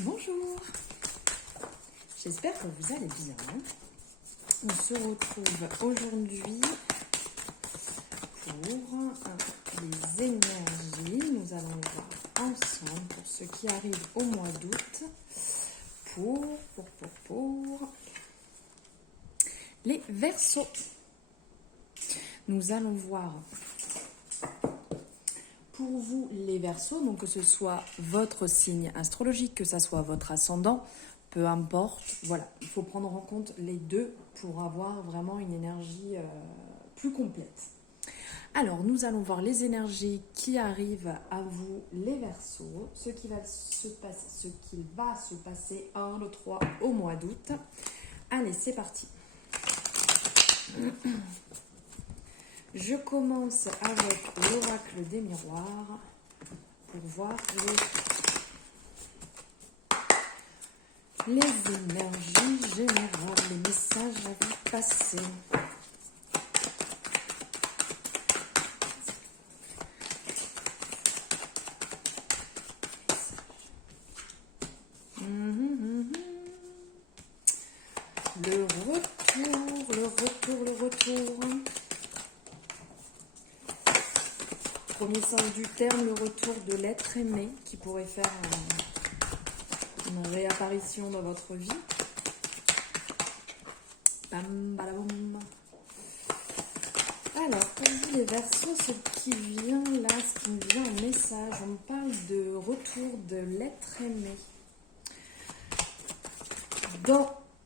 Bonjour, j'espère que vous allez bien. On se retrouve aujourd'hui pour les énergies. Nous allons voir ensemble pour ceux qui arrivent au mois d'août pour les Verseaux. Nous allons voir pour vous les Verseaux, donc que ce soit votre signe astrologique, que ce soit votre ascendant, peu importe, voilà, il faut prendre en compte les deux pour avoir vraiment une énergie plus complète. Alors, nous allons voir les énergies qui arrivent à vous, les Verseaux, ce qui va se passer 1, 2, 3 au mois d'août. Allez, c'est parti. Je commence avec l'oracle des miroirs pour voir les énergies générales, les messages à vous passer. Le retour. Premier sens du terme, le retour de l'être aimé qui pourrait faire une réapparition dans votre vie. Bam, balaboum. Alors, pour vous les Verseaux, ce qui vient là, ce qui me vient en message, on me parle de retour de l'être aimé.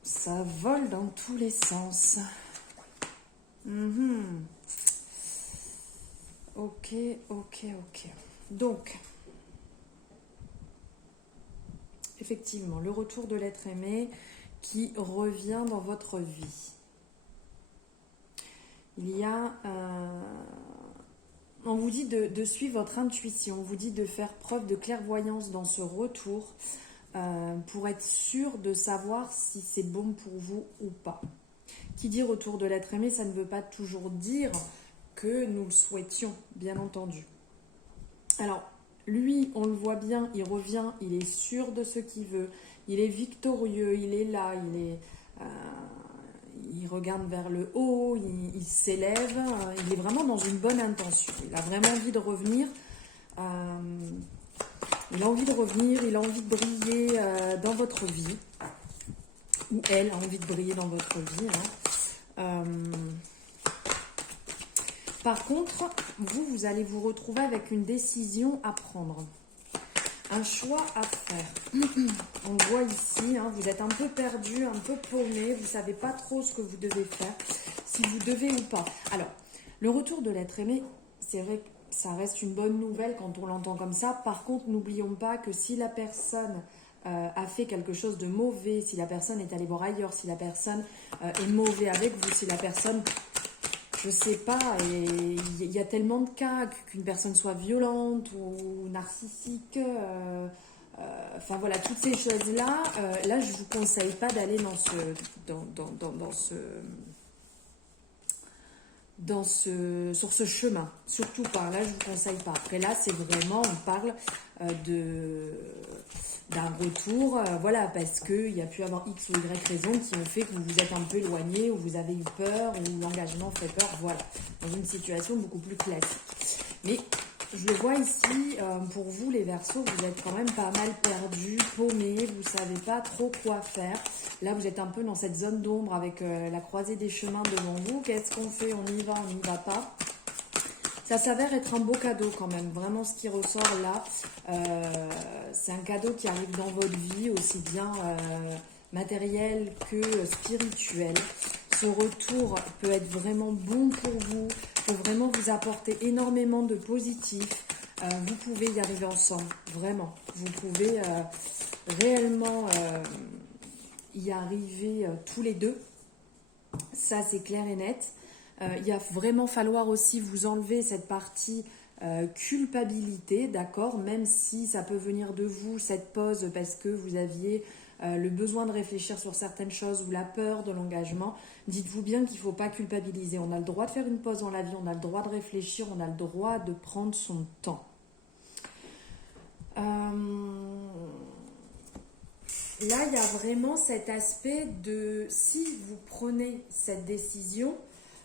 Ça vole dans tous les sens. Ok. Donc, effectivement, le retour de l'être aimé qui revient dans votre vie. Il y a... on vous dit de suivre votre intuition, on vous dit de faire preuve de clairvoyance dans ce retour pour être sûr de savoir si c'est bon pour vous ou pas. Qui dit retour de l'être aimé, ça ne veut pas toujours dire que nous le souhaitions, bien entendu. Alors, lui, on le voit bien, il revient, il est sûr de ce qu'il veut, il est victorieux, il est là, il regarde vers le haut, il s'élève, il est vraiment dans une bonne intention. Il a vraiment envie de revenir. Il a envie de briller dans votre vie. Ou elle a envie de briller dans votre vie. Par contre, vous allez vous retrouver avec une décision à prendre. Un choix à faire. On le voit ici, vous êtes un peu perdu, un peu paumé, vous ne savez pas trop ce que vous devez faire, si vous devez ou pas. Alors, le retour de l'être aimé, c'est vrai que ça reste une bonne nouvelle quand on l'entend comme ça. Par contre, n'oublions pas que si la personne a fait quelque chose de mauvais, si la personne est allée voir ailleurs, si la personne est mauvaise avec vous, si la personne... Je sais pas, il y a tellement de cas qu'une personne soit violente ou narcissique, enfin voilà, toutes ces choses-là, là je vous conseille pas d'aller sur ce chemin, surtout pas, là je vous conseille pas. Après là c'est vraiment, on parle d'un retour, voilà, parce qu'il y a pu avoir X ou Y raisons qui ont fait que vous vous êtes un peu éloigné, ou vous avez eu peur, ou l'engagement fait peur, voilà, dans une situation beaucoup plus classique. Mais je le vois ici, pour vous les Verseaux, vous êtes quand même pas mal perdus, paumés, vous savez pas trop quoi faire. Là vous êtes un peu dans cette zone d'ombre avec la croisée des chemins devant vous. Qu'est-ce qu'on fait? On y va, on n'y va pas? Ça s'avère être un beau cadeau quand même. Vraiment, ce qui ressort là, c'est un cadeau qui arrive dans votre vie, aussi bien matériel que spirituel. Ce retour peut être vraiment bon pour vous, peut vraiment vous apporter énormément de positif. Vous pouvez y arriver ensemble, vraiment. Vous pouvez réellement y arriver tous les deux. Ça, c'est clair et net. Il va vraiment falloir aussi vous enlever cette partie culpabilité, d'accord, même si ça peut venir de vous, cette pause, parce que vous aviez le besoin de réfléchir sur certaines choses ou la peur de l'engagement. Dites-vous bien qu'il ne faut pas culpabiliser. On a le droit de faire une pause dans la vie, on a le droit de réfléchir, on a le droit de prendre son temps. là, il y a vraiment cet aspect de si vous prenez cette décision,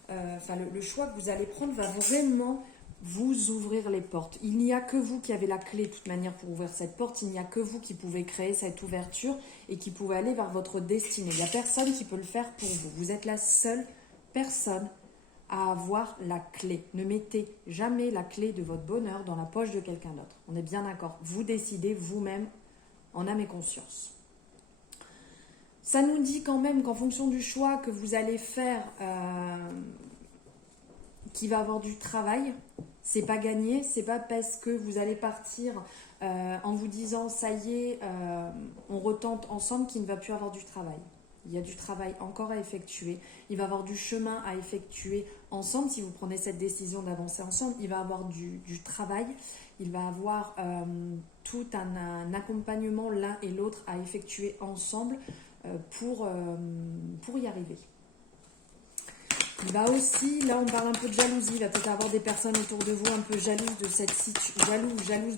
enfin le choix que vous allez prendre va vraiment vous ouvrir les portes. Il n'y a que vous qui avez la clé de toute manière pour ouvrir cette porte. Il n'y a que vous qui pouvez créer cette ouverture et qui pouvez aller vers votre destinée. Il n'y a personne qui peut le faire pour vous. Vous êtes la seule personne à avoir la clé. Ne mettez jamais la clé de votre bonheur dans la poche de quelqu'un d'autre. On est bien d'accord. Vous décidez vous-même en âme et conscience. Ça nous dit quand même qu'en fonction du choix que vous allez faire, qui va avoir du travail, c'est pas gagné, c'est pas parce que vous allez partir en vous disant ça y est, on retente ensemble qu'il ne va plus avoir du travail. Il y a du travail encore à effectuer, il va y avoir du chemin à effectuer ensemble. Si vous prenez cette décision d'avancer ensemble, il va y avoir du travail, il va y avoir tout un accompagnement l'un et l'autre à effectuer ensemble pour y arriver. Il va aussi, là on parle un peu de jalousie, il va peut-être avoir des personnes autour de vous un peu jalouses de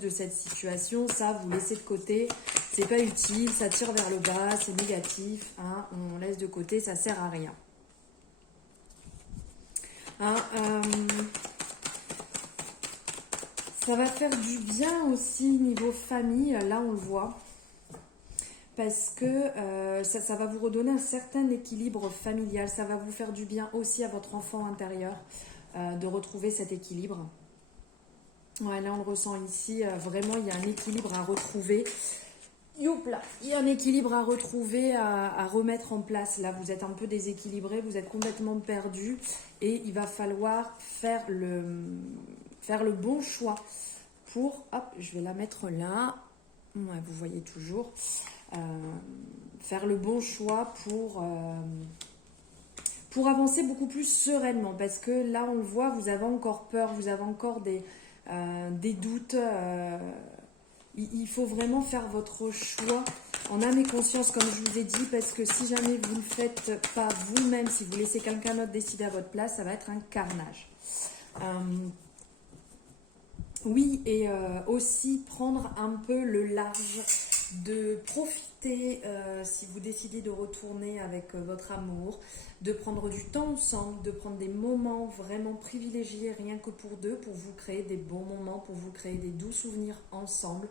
cette situation. Ça, vous laissez de côté, c'est pas utile, ça tire vers le bas, c'est négatif, hein, on laisse de côté, ça sert à rien. Hein, ça va faire du bien aussi niveau famille, là on le voit. Parce que ça va vous redonner un certain équilibre familial. Ça va vous faire du bien aussi à votre enfant intérieur de retrouver cet équilibre. Ouais, là, on le ressent ici. Vraiment, il y a un équilibre à retrouver. Youpla, il y a un équilibre à retrouver, à remettre en place. Là, vous êtes un peu déséquilibré, vous êtes complètement perdu. Et il va falloir faire le bon choix pour... Hop, je vais la mettre là. Ouais, vous voyez toujours... faire le bon choix pour avancer beaucoup plus sereinement, parce que là on le voit, vous avez encore peur, vous avez encore des doutes, il faut vraiment faire votre choix en âme et conscience comme je vous ai dit, parce que si jamais vous ne le faites pas vous-même, si vous laissez quelqu'un d'autre décider à votre place, ça va être un carnage. Oui, et aussi prendre un peu le large, de profiter, si vous décidez de retourner avec votre amour, de prendre du temps ensemble, de prendre des moments vraiment privilégiés rien que pour deux, pour vous créer des bons moments, pour vous créer des doux souvenirs ensemble,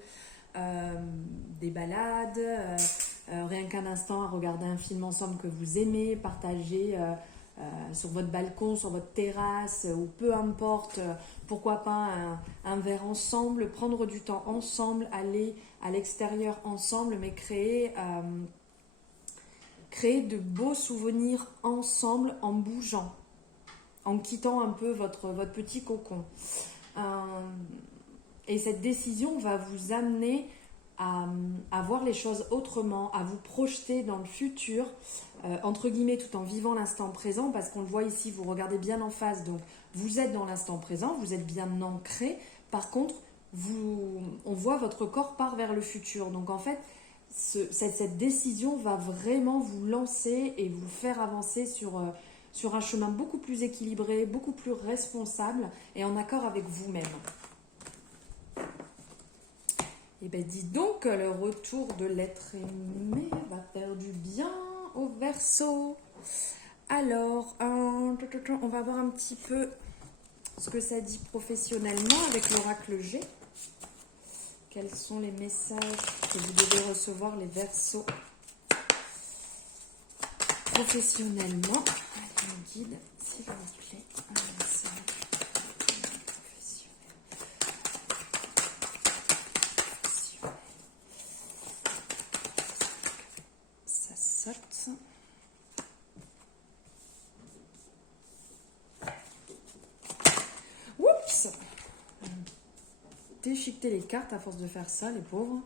des balades, rien qu'un instant à regarder un film ensemble que vous aimez, partager sur votre balcon, sur votre terrasse, ou peu importe, pourquoi pas un verre ensemble, prendre du temps ensemble, aller à l'extérieur ensemble, mais créer de beaux souvenirs ensemble en bougeant, en quittant un peu votre petit cocon. Et cette décision va vous amener à voir les choses autrement, à vous projeter dans le futur, entre guillemets, tout en vivant l'instant présent, parce qu'on le voit ici, vous regardez bien en face, donc vous êtes dans l'instant présent, vous êtes bien ancré. Par contre, on voit votre corps part vers le futur. Donc en fait, cette décision va vraiment vous lancer et vous faire avancer sur un chemin beaucoup plus équilibré, beaucoup plus responsable et en accord avec vous-même. Et bien dis donc, le retour de l'être aimé va faire du bien au Verseau. Alors, on va voir un petit peu ce que ça dit professionnellement avec l'oracle G. Quels sont les messages que vous devez recevoir, les Verseaux, professionnellement? Allez, mon guide, s'il vous plaît, un message professionnel. Ça saute. Oups! Déchiqueter les cartes à force de faire ça, les pauvres.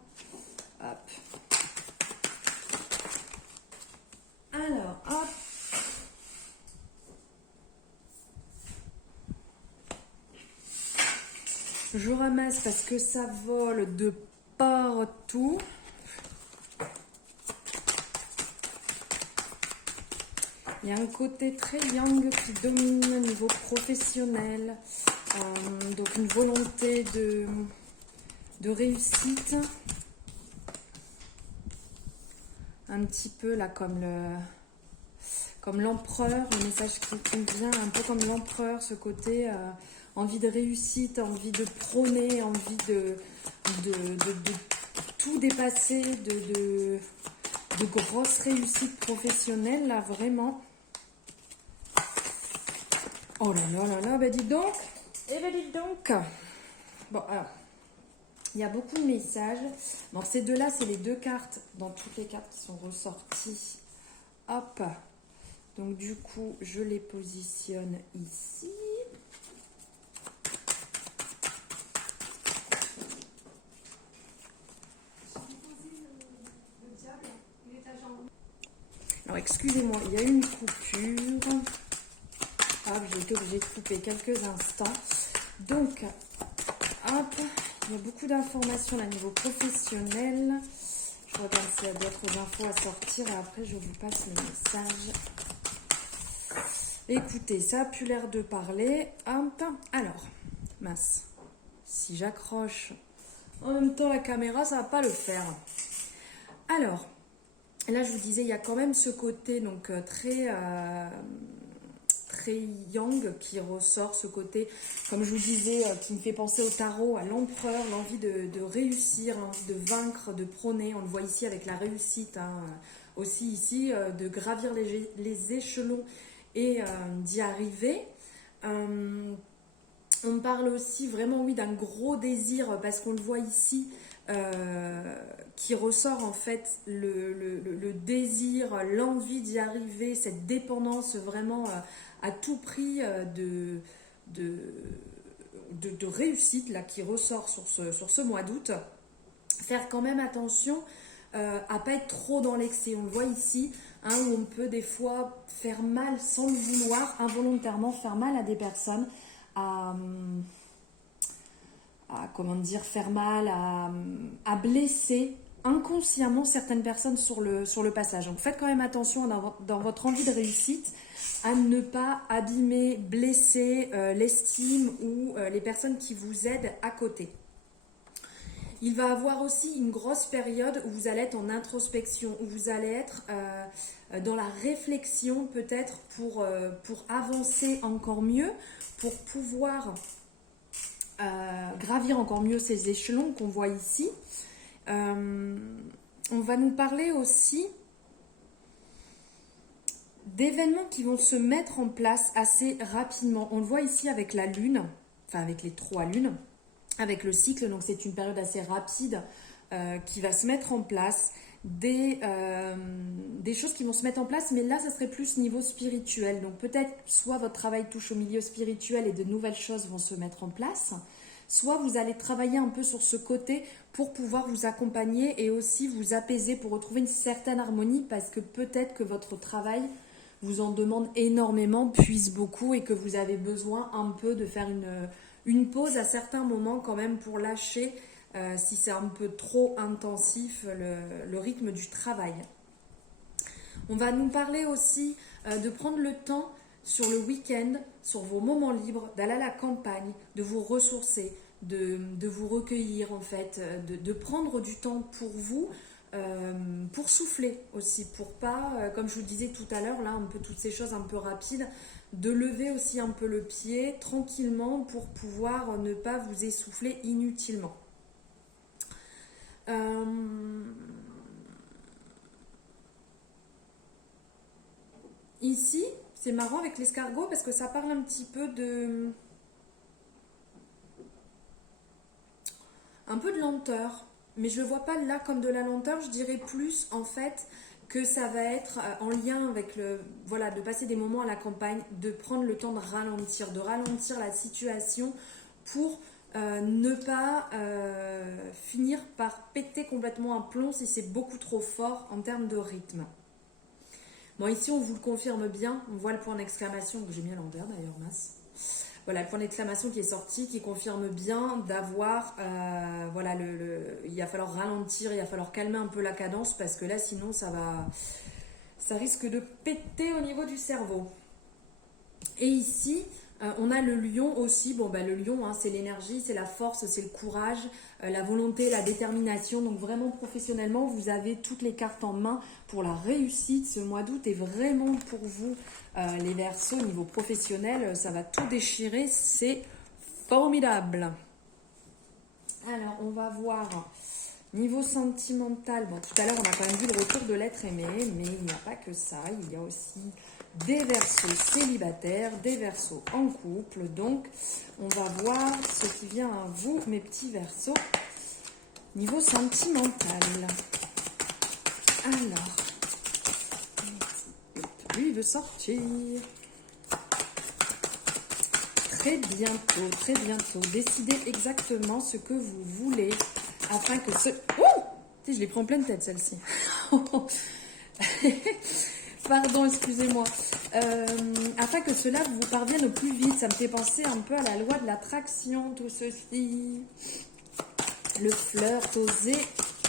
Hop. Alors, hop. Je ramasse parce que ça vole de partout. Il y a un côté très yang qui domine au niveau professionnel. Donc une volonté de réussite. un petit peu là comme l'empereur, le message qui me vient, un peu comme l'empereur, ce côté envie de réussite, envie de prôner, envie de tout dépasser, de grosses réussites professionnelles, là, vraiment. Oh là là là là, bah dites donc. Eh ben dites donc. Bon, alors, il y a beaucoup de messages. Donc ces deux-là, c'est les deux cartes, dans toutes les cartes qui sont ressorties. Hop. Donc du coup, je les positionne ici. Alors excusez-moi, il y a eu une coupure. Hop, j'ai été obligée de couper quelques instants. Donc, hop, il y a beaucoup d'informations à niveau professionnel. Je regarde s'il y a d'autres infos à sortir et après je vous passe le message. Écoutez, ça a plus l'air de parler. Hop, alors, mince. Si j'accroche en même temps la caméra, ça va pas le faire. Alors, là je vous disais, il y a quand même ce côté donc très yang qui ressort, ce côté, comme je vous disais, qui me fait penser au tarot, à l'empereur, l'envie de réussir, l'envie de vaincre, de prôner. On le voit ici avec la réussite, hein, aussi ici, de gravir les échelons et d'y arriver. On parle aussi vraiment, oui, d'un gros désir, parce qu'on le voit ici, qui ressort en fait le désir, l'envie d'y arriver, cette dépendance vraiment à tout prix de réussite là, qui ressort sur ce mois d'août. Faire quand même attention à pas être trop dans l'excès. On le voit ici, hein, où on peut des fois faire mal sans le vouloir, involontairement faire mal à des personnes, comment dire, faire mal, à blesser inconsciemment certaines personnes sur le passage. Donc faites quand même attention dans votre envie de réussite à ne pas abîmer, blesser l'estime ou les personnes qui vous aident à côté. Il va y avoir aussi une grosse période où vous allez être en introspection, où vous allez être dans la réflexion peut-être pour avancer encore mieux, pour pouvoir gravir encore mieux ces échelons qu'on voit ici. On va nous parler aussi d'événements qui vont se mettre en place assez rapidement. On le voit ici avec la lune, enfin avec les 3 lunes, avec le cycle, donc c'est une période assez rapide qui va se mettre en place, des choses qui vont se mettre en place, mais là ça serait plus niveau spirituel, donc peut-être soit votre travail touche au milieu spirituel et de nouvelles choses vont se mettre en place, soit vous allez travailler un peu sur ce côté pour pouvoir vous accompagner et aussi vous apaiser pour retrouver une certaine harmonie, parce que peut-être que votre travail vous en demande énormément, puise beaucoup, et que vous avez besoin un peu de faire une pause à certains moments quand même pour lâcher si c'est un peu trop intensif le rythme du travail. On va nous parler aussi de prendre le temps sur le week-end, sur vos moments libres, d'aller à la campagne, de vous ressourcer, de vous recueillir en fait, de prendre du temps pour vous, pour souffler aussi, pour pas, comme je vous disais tout à l'heure, là un peu toutes ces choses un peu rapides, de lever aussi un peu le pied tranquillement pour pouvoir ne pas vous essouffler inutilement. Ici, c'est marrant avec l'escargot parce que ça parle un petit peu de lenteur, mais je ne le vois pas là comme de la lenteur, je dirais plus en fait que ça va être en lien avec de passer des moments à la campagne, de prendre le temps de ralentir la situation pour ne pas finir par péter complètement un plomb si c'est beaucoup trop fort en termes de rythme. Bon, ici on vous le confirme bien, on voit le point d'exclamation, que j'ai mis à l'envers d'ailleurs, mince. Voilà, le point d'exclamation qui est sorti, qui confirme bien d'avoir, il va falloir ralentir, il va falloir calmer un peu la cadence, parce que là sinon ça risque de péter au niveau du cerveau. Et ici, On a le lion aussi. Bon, le lion, hein, c'est l'énergie, c'est la force, c'est le courage, la volonté, la détermination. Donc vraiment professionnellement, vous avez toutes les cartes en main pour la réussite. Ce mois d'août est vraiment pour vous, les Verseaux, au niveau professionnel. Ça va tout déchirer. C'est formidable. Alors, on va voir niveau sentimental. Bon, tout à l'heure, on a quand même vu le retour de l'être aimé, mais il n'y a pas que ça. Il y a aussi des Verseaux célibataires, des Verseaux en couple. Donc, on va voir ce qui vient à vous, mes petits Verseaux, niveau sentimental. Alors, lui, il veut sortir. Très bientôt, décidez exactement ce que vous voulez afin que ce... Oh, je l'ai pris en pleine tête, celle-ci. Pardon, excusez-moi. Afin que cela vous parvienne au plus vite. Ça me fait penser un peu à la loi de l'attraction, tout ceci. Le flirt, osez,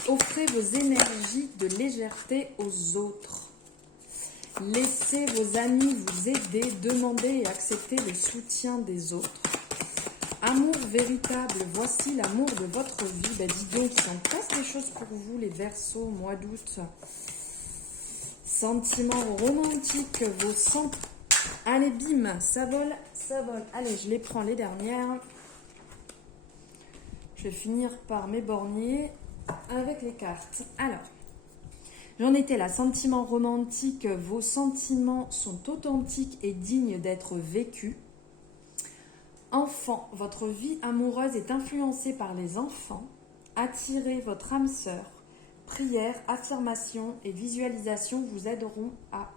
offrez vos énergies de légèreté aux autres. Laissez vos amis vous aider, demandez et acceptez le soutien des autres. Amour véritable, voici l'amour de votre vie. Dis donc, il en passe des choses pour vous, les Verseaux, mois d'août. Sentiments romantiques, vos sens. Allez, bim, ça vole, ça vole. Allez, je les prends les dernières. Je vais finir par m'éborgner avec les cartes. Alors, j'en étais là, sentiments romantiques, vos sentiments sont authentiques et dignes d'être vécus. Enfant, votre vie amoureuse est influencée par les enfants. Attirez votre âme sœur. Prières, affirmations et visualisations vous aideront à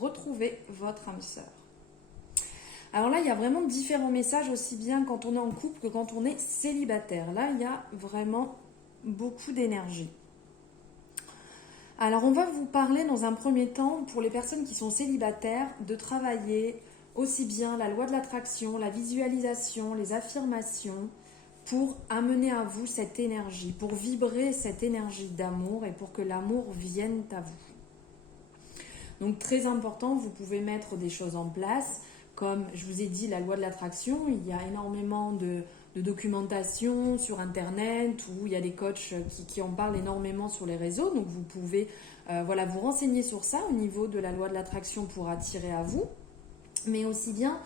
retrouver votre âme sœur. Alors là, il y a vraiment différents messages, aussi bien quand on est en couple que quand on est célibataire. Là, il y a vraiment beaucoup d'énergie. Alors, on va vous parler dans un premier temps, pour les personnes qui sont célibataires, de travailler aussi bien la loi de l'attraction, la visualisation, les affirmations, pour amener à vous cette énergie, pour vibrer cette énergie d'amour et pour que l'amour vienne à vous. Donc, très important, vous pouvez mettre des choses en place, comme je vous ai dit, la loi de l'attraction. Il y a énormément de documentation sur Internet, où il y a des coachs qui en parlent énormément sur les réseaux. Donc, vous pouvez vous renseigner sur ça au niveau de la loi de l'attraction pour attirer à vous. Mais aussi bien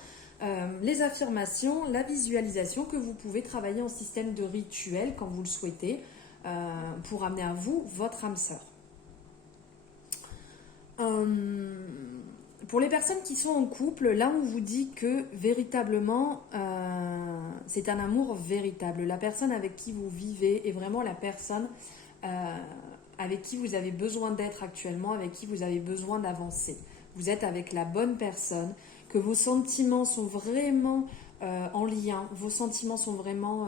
les affirmations, la visualisation que vous pouvez travailler en système de rituel quand vous le souhaitez pour amener à vous votre âme sœur. Pour les personnes qui sont en couple, là on vous dit que véritablement c'est un amour véritable. La personne avec qui vous vivez est vraiment la personne avec qui vous avez besoin d'être actuellement, avec qui vous avez besoin d'avancer. Vous êtes avec la bonne personne, que vos sentiments sont vraiment en lien, vos sentiments sont vraiment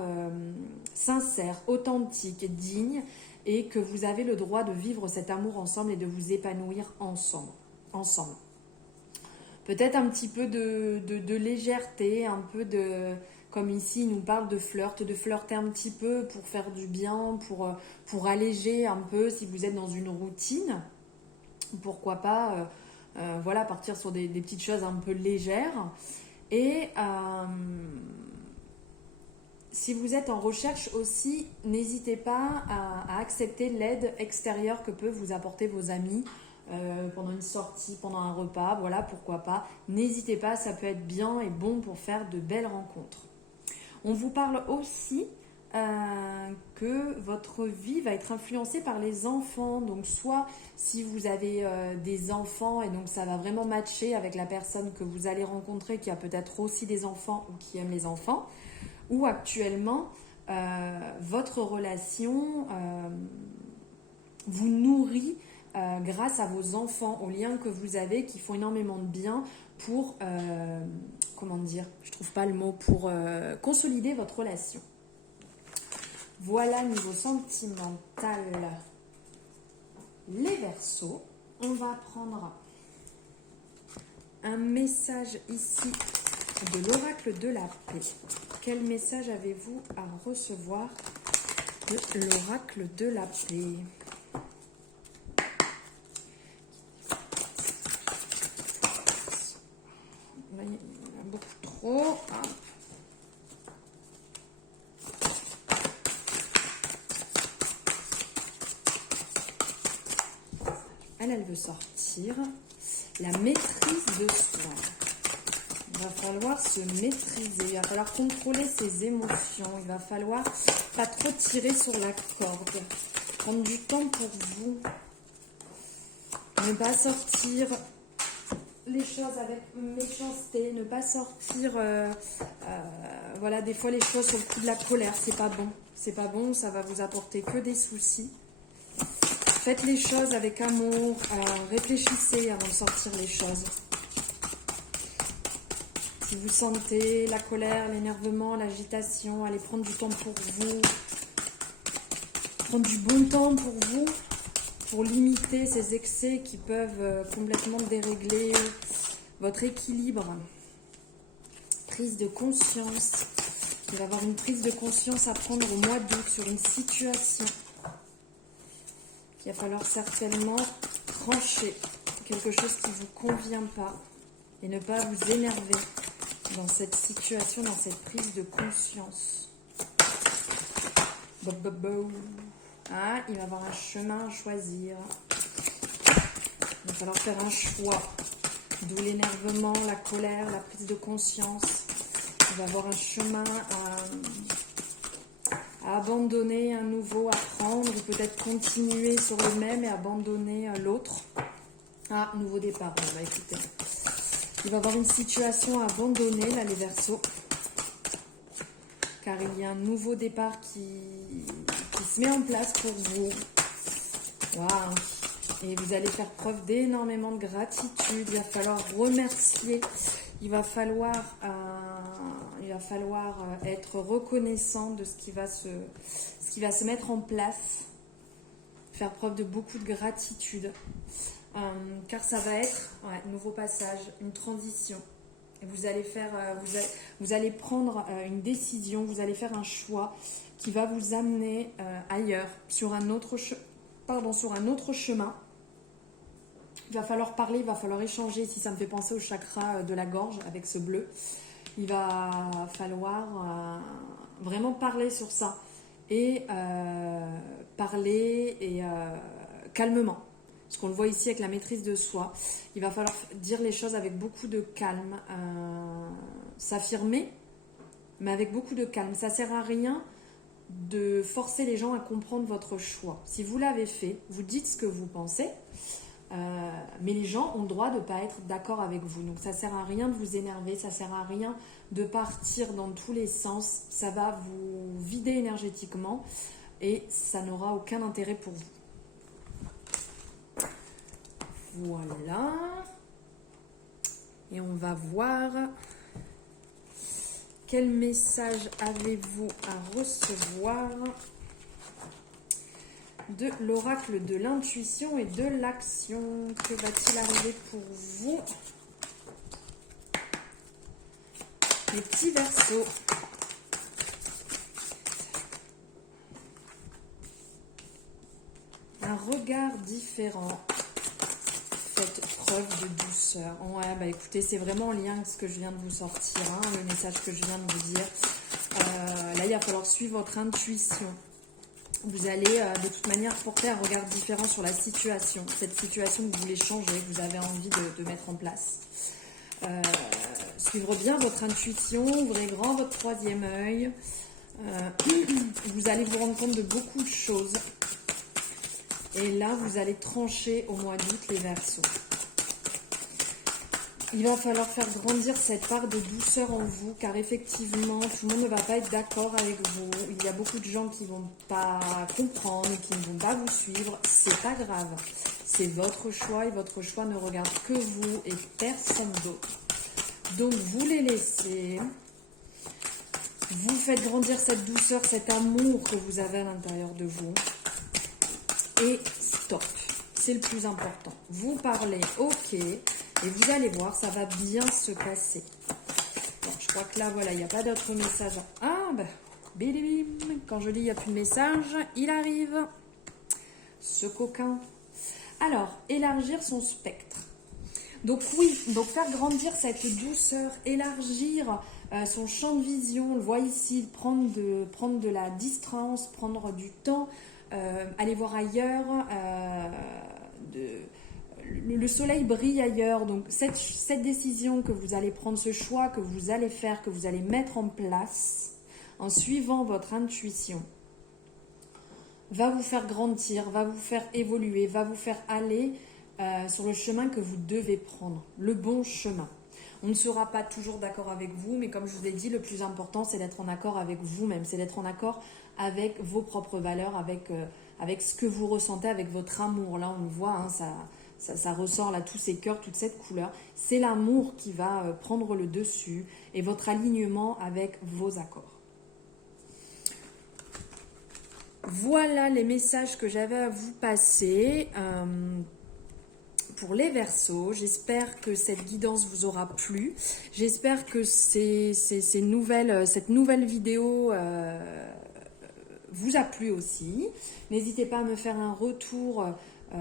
sincères, authentiques, dignes, et que vous avez le droit de vivre cet amour ensemble et de vous épanouir ensemble. Peut-être un petit peu de légèreté, un peu de... Comme ici, il nous parle de flirter un petit peu pour faire du bien, pour alléger un peu si vous êtes dans une routine. Pourquoi pas partir sur des petites choses un peu légères. Et si vous êtes en recherche aussi, n'hésitez pas à accepter l'aide extérieure que peuvent vous apporter vos amis pendant une sortie, pendant un repas, voilà, pourquoi pas. N'hésitez pas, ça peut être bien et bon pour faire de belles rencontres. On vous parle aussi que votre vie va être influencée par les enfants. Donc soit si vous avez des enfants et donc ça va vraiment matcher avec la personne que vous allez rencontrer qui a peut-être aussi des enfants ou qui aime les enfants, ou actuellement votre relation vous nourrit grâce à vos enfants, aux liens que vous avez qui font énormément de bien pour, je trouve pas le mot, pour consolider votre relation. Voilà, niveau sentimental, les Verseaux. On va prendre un message ici de l'oracle de la paix. Quel message avez-vous à recevoir de l'oracle de la paix? Il y en a beaucoup trop. elle veut sortir. La maîtrise de soi. Il va falloir se maîtriser, il va falloir contrôler ses émotions, il va falloir pas trop tirer sur la corde, prendre du temps pour vous, ne pas sortir les choses avec méchanceté, ne pas sortir, voilà, des fois les choses sur le coup de la colère, c'est pas bon, ça va vous apporter que des soucis. Faites les choses avec amour, réfléchissez avant de sortir les choses. Si vous sentez la colère, l'énervement, l'agitation, allez prendre du temps pour vous, prendre du bon temps pour vous, pour limiter ces excès qui peuvent complètement dérégler votre équilibre. Prise de conscience. Il va y avoir une prise de conscience à prendre au mois d'août sur une situation. Il va falloir certainement trancher quelque chose qui ne vous convient pas et ne pas vous énerver dans cette situation, dans cette prise de conscience. Ah, il va y avoir un chemin à choisir. Il va falloir faire un choix. D'où l'énervement, la colère, la prise de conscience. Il va y avoir un chemin à abandonner, un nouveau à prendre, ou peut-être continuer sur le même et abandonner l'autre. Ah, nouveau départ, on va écouter. Il va y avoir une situation à abandonner, là, les Verseaux. Car il y a un nouveau départ qui se met en place pour vous. Waouh! Et vous allez faire preuve d'énormément de gratitude. Il va falloir remercier. Il va falloir être reconnaissant de ce qui va se mettre en place. Faire preuve de beaucoup de gratitude. Car ça va être nouveau passage, une transition. Et vous allez prendre une décision, vous allez faire un choix qui va vous amener ailleurs, sur un autre chemin. Il va falloir parler, il va falloir échanger. Si ça me fait penser au chakra de la gorge avec ce bleu, il va falloir vraiment parler sur ça et calmement. Parce qu'on le voit ici avec la maîtrise de soi. Il va falloir dire les choses avec beaucoup de calme, s'affirmer, mais avec beaucoup de calme. Ça ne sert à rien de forcer les gens à comprendre votre choix. Si vous l'avez fait, vous dites ce que vous pensez, mais les gens ont le droit de ne pas être d'accord avec vous. Donc ça ne sert à rien de vous énerver, ça ne sert à rien de partir dans tous les sens. Ça va vous vider énergétiquement et ça n'aura aucun intérêt pour vous. Voilà. Et on va voir quel message avez-vous à recevoir de l'oracle de l'intuition et de l'action. Que va-t-il arriver pour vous, les petits Verseaux? Un regard différent. Faites preuve de douceur. Ouais, bah écoutez, c'est vraiment en lien avec ce que je viens de vous sortir, hein, le message que je viens de vous dire. Là, il va falloir suivre votre intuition. Vous allez de toute manière porter un regard différent sur la situation. Cette situation que vous voulez changer, que vous avez envie de mettre en place. Suivre bien votre intuition, ouvrez grand votre troisième œil. Vous allez vous rendre compte de beaucoup de choses. Et là, vous allez trancher au mois d'août, les Verseaux. Il va falloir faire grandir cette part de douceur en vous, car effectivement, tout le monde ne va pas être d'accord avec vous. Il y a beaucoup de gens qui ne vont pas comprendre, qui ne vont pas vous suivre. C'est pas grave. C'est votre choix et votre choix ne regarde que vous et personne d'autre. Donc, vous les laissez. Vous faites grandir cette douceur, cet amour que vous avez à l'intérieur de vous. Et stop. C'est le plus important. Vous parlez, ok. Et vous allez voir, ça va bien se passer. Bon, je crois que là, voilà, il n'y a pas d'autre message. Ah, bah, bim, quand je dis il n'y a plus de message, il arrive. Ce coquin. Alors, élargir son spectre. Donc oui, donc faire grandir cette douceur, élargir son champ de vision. On le voit ici, prendre de la distance, prendre du temps, aller voir ailleurs, le soleil brille ailleurs. Donc cette décision que vous allez prendre, ce choix que vous allez faire, que vous allez mettre en place en suivant votre intuition, va vous faire grandir, va vous faire évoluer, va vous faire aller sur le chemin que vous devez prendre, le bon chemin. On ne sera pas toujours d'accord avec vous, mais comme je vous ai dit, le plus important, c'est d'être en accord avec vous-même, c'est d'être en accord avec vos propres valeurs, avec ce que vous ressentez, avec votre amour. Là, on le voit, hein, ça ressort là, tous ces cœurs, toute cette couleur. C'est l'amour qui va prendre le dessus et votre alignement avec vos accords. Voilà les messages que j'avais à vous passer. Pour les Verseaux, j'espère que cette guidance vous aura plu. J'espère que cette nouvelle vidéo vous a plu aussi. N'hésitez pas à me faire un retour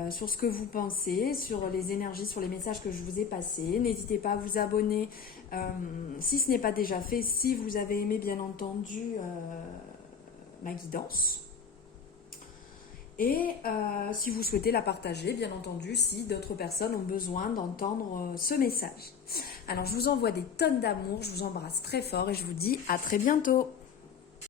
sur ce que vous pensez, sur les énergies, sur les messages que je vous ai passés. N'hésitez pas à vous abonner si ce n'est pas déjà fait, si vous avez aimé bien entendu ma guidance. Et si vous souhaitez la partager, bien entendu, si d'autres personnes ont besoin d'entendre ce message. Alors, je vous envoie des tonnes d'amour, je vous embrasse très fort et je vous dis à très bientôt.